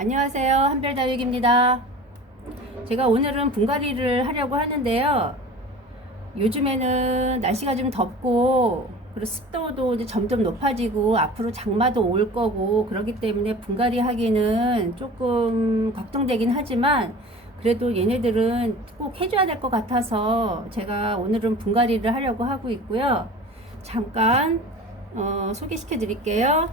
안녕하세요. 한별다육입니다. 제가 오늘은 분갈이를 하려고 하는데요. 요즘에는 날씨가 좀 덥고 그리고 습도도 이제 점점 높아지고 앞으로 장마도 올 거고 그렇기 때문에 분갈이 하기는 조금 걱정되긴 하지만 그래도 얘네들은 꼭 해줘야 될 것 같아서 제가 오늘은 분갈이를 하려고 하고 있고요. 잠깐 어, 소개시켜 드릴게요.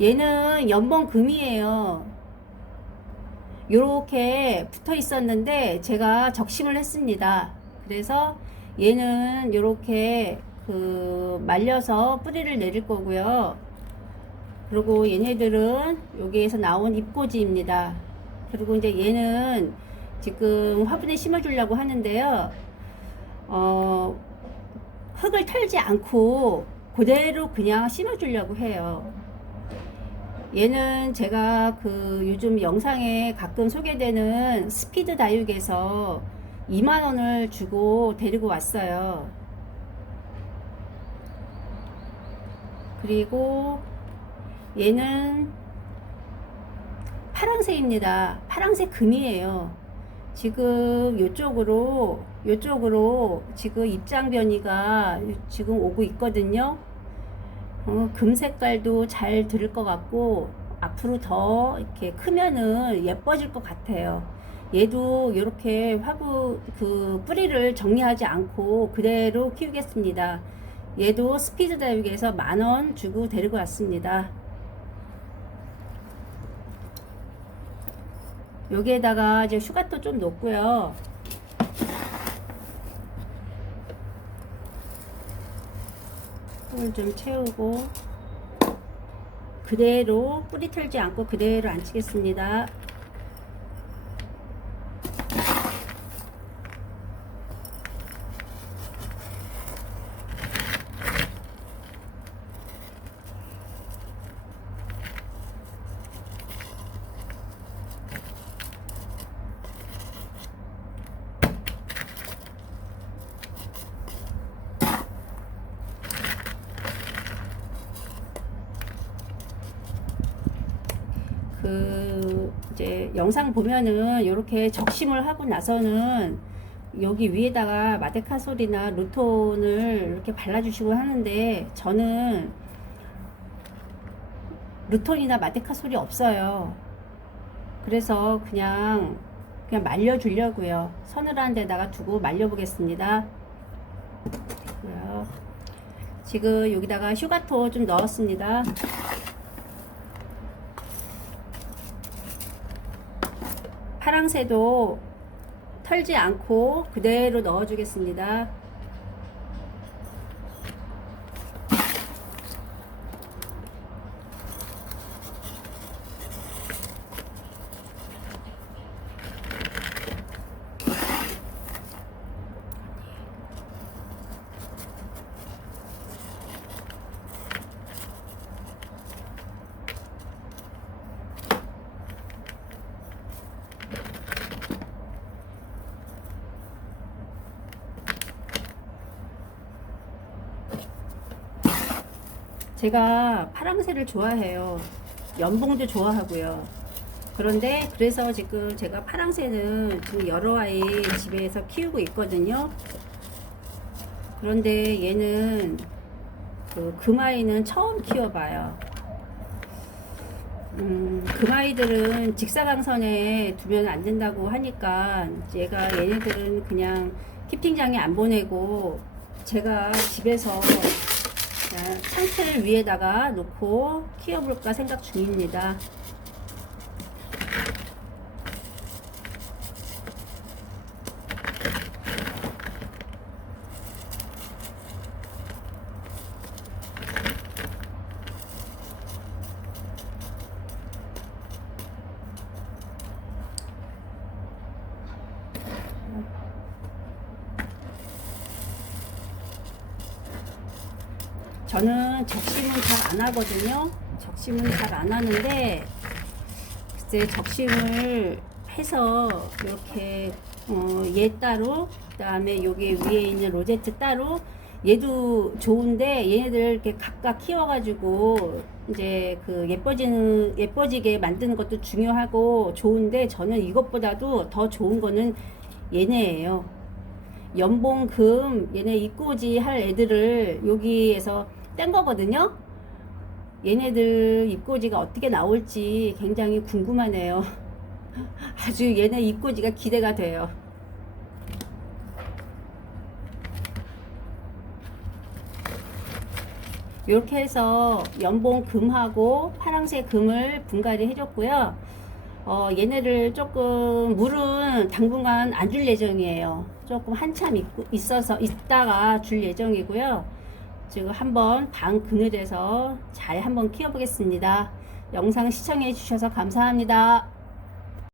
얘는 연봉 금이에요. 요렇게 붙어 있었는데 제가 적심을 했습니다. 그래서 얘는 요렇게 그 말려서 뿌리를 내릴 거고요. 그리고 얘네들은 여기에서 나온 잎꽂이입니다. 그리고 이제 얘는 지금 화분에 심어주려고 하는데요. 어, 흙을 털지 않고 그대로 그냥 심어주려고 해요. 얘는 제가 그 요즘 영상에 가끔 소개되는 스피드 다육에서 2만원을 주고 데리고 왔어요. 그리고 얘는 파랑새입니다. 파랑새 금이에요. 지금 요쪽으로 요쪽으로 지금 입장 변이가 지금 오고 있거든요. 어, 금 색깔도 잘 들을 것 같고 앞으로 더 이렇게 크면은 예뻐질 것 같아요. 얘도 이렇게 화분 그 뿌리를 정리하지 않고 그대로 키우겠습니다. 얘도 스피드 다육에서 만 원 주고 데리고 왔습니다. 여기에다가 이제 슈가도 좀 넣고요. 꿀좀 채우고 그대로 뿌리 털지 않고 그대로 앉히겠습니다. 그 이제 영상 보면은 이렇게 적심을 하고 나서는 여기 위에다가 마데카솔이나 루톤을 이렇게 발라주시고 하는데 저는 루톤이나 마데카솔이 없어요. 그래서 그냥 그냥 말려주려고요. 서늘한 데다가 두고 말려보겠습니다. 지금 여기다가 슈가토 좀 넣었습니다. 파랑새도 털지 않고 그대로 넣어주겠습니다. 제가 파랑새를 좋아해요. 연봉도 좋아하고요. 그런데 그래서 지금 제가 파랑새는 지금 여러 아이 집에서 키우고 있거든요. 그런데 얘는 그 금아이는 처음 키워봐요. 음, 금아이들은 직사광선에 두면 안 된다고 하니까 얘가 얘네들은 그냥 키팅장에 안 보내고 제가 집에서 그냥 상틀 위에다가 놓고 키워볼까 생각 중입니다. 저는 적심은 잘 안 하거든요. 적심은 잘 안 하는데 글쎄 적심을 해서 이렇게 어, 얘 따로 그다음에 여기 위에 있는 로제트 따로 얘도 좋은데 얘네들 이렇게 각각 키워가지고 이제 그 예뻐지는 예뻐지게 만드는 것도 중요하고 좋은데 저는 이것보다도 더 좋은 거는 얘네예요. 연봉금 얘네 입고지 할 애들을 여기에서 뗀 거거든요. 얘네들 입고지가 어떻게 나올지 굉장히 궁금하네요. 아주 얘네 입고지가 기대가 돼요. 이렇게 해서 연봉 금하고 파랑색 금을 분갈이 해줬고요. 어, 얘네를 조금 물은 당분간 안 줄 예정이에요. 조금 한참 있고, 있어서 있다가 줄 예정이고요. 지금 한번 방 그늘에서 잘 한번 키워보겠습니다. 영상 시청해 주셔서 감사합니다.